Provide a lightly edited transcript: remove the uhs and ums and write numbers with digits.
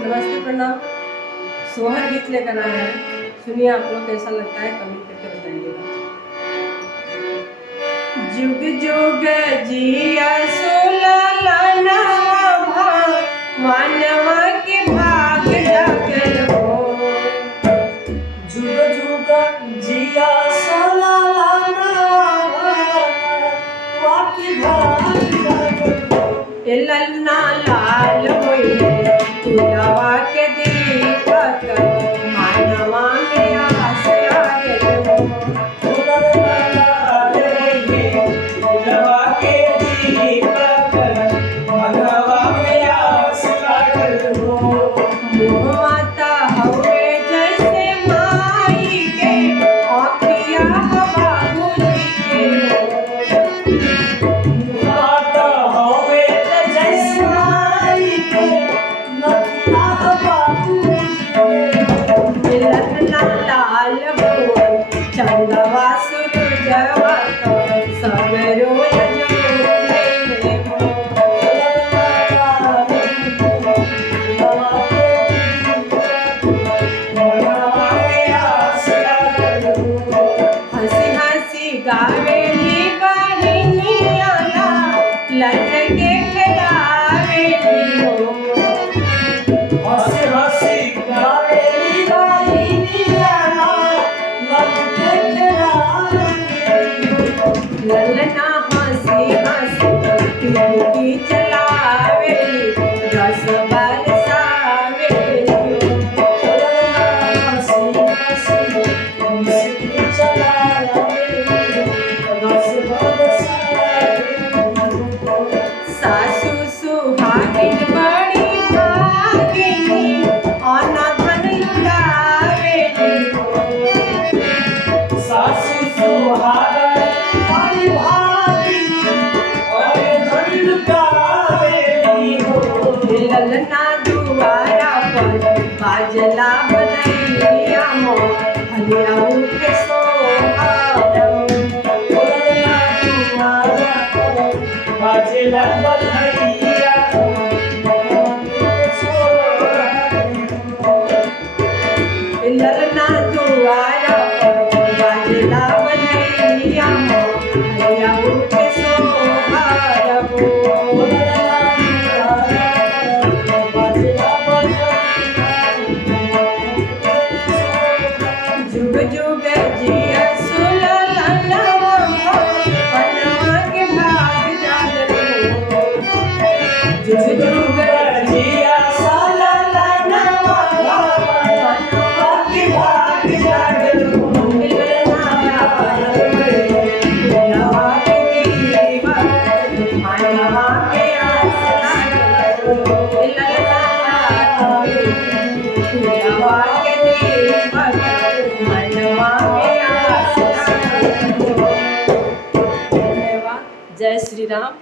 नमस्ते, प्रणाम। सोहर गीत लेकर आए हैं, सुनिए आप लोग कैसा लगता है कमेंट करके बताइएगा। जुग जुग जिया सुललनवा मानवा के भाग जागल हो। जुग जुग जिया सुललनवा वाकी भाग जागल हो। ललना लाल होइले तुलवा के दीपक मानवा में आस लागल हो। माता हवे जैसे माई के अखिया बाबूजी के माता हवे जैसे माई के नखिया बाबूजी के। ललना लाल हो चंदवा सूरजवा तो सगरो जगले हो। हंसी हंसी गावेली बहिनिया लट के खिलावेली हो। हंसी हंसी गावेली बहिनिया लगे खिलावेली हो। ललना हंसी हंसी टूटी चलावेली रस बरसावेली हो। सासु सुहागिन बड़ी भागिनी अन्न धन लुटावेली हो। सासु सुहागन बड़ी भागिनी और धन लुटावेली हो। ललना दुआरा पर बाजला बनैया मोर हलिया उठे सोहरम। बाजेला बधैया ललना दुआरा पर बाजला बनैया मोर हलिया उठे सोहरम। जुग जुग जिया सुललनवा मनवा के भाग जागल हो। जुग जुग जिया सललनवा मनवा के भाग जागल हो। ललना के दीपक मानवा के आस लागल हो। ललना के दीपक मनवा के आस लागल हो। धन्यवाद। जय श्री राम।